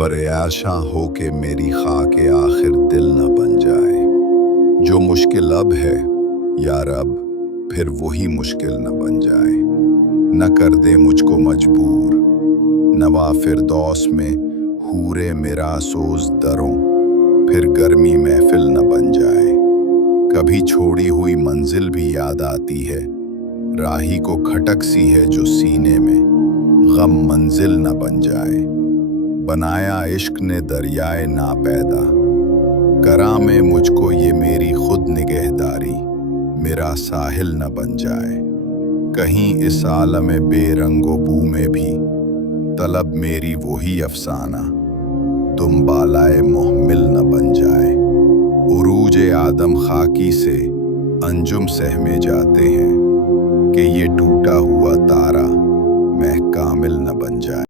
परेशां हो के मेरी खाके आखिर दिल न बन जाए। जो मुश्किल अब है यार अब फिर वही मुश्किल न बन जाए। न कर दे मुझको मजबूर नवा फिरदौस में हूरे मेरा सोज दरों, फिर गर्मी महफिल न बन जाए। कभी छोड़ी हुई मंजिल भी याद आती है, राही को खटक सी है जो सीने में, गम मंजिल न बन जाए। बनाया इश्क ने दरियाए ना पैदा, करा में मुझको ये मेरी खुद निगहदारी, मेरा साहिल न बन जाए। कहीं इस आलम बेरंगो बू में भी तलब मेरी वही अफसाना, तुम बालाए मोहमिल न बन जाए। उरूज आदम खाकी से अंजुम सहमे जाते हैं कि ये टूटा हुआ तारा मैं कामिल न बन जाए।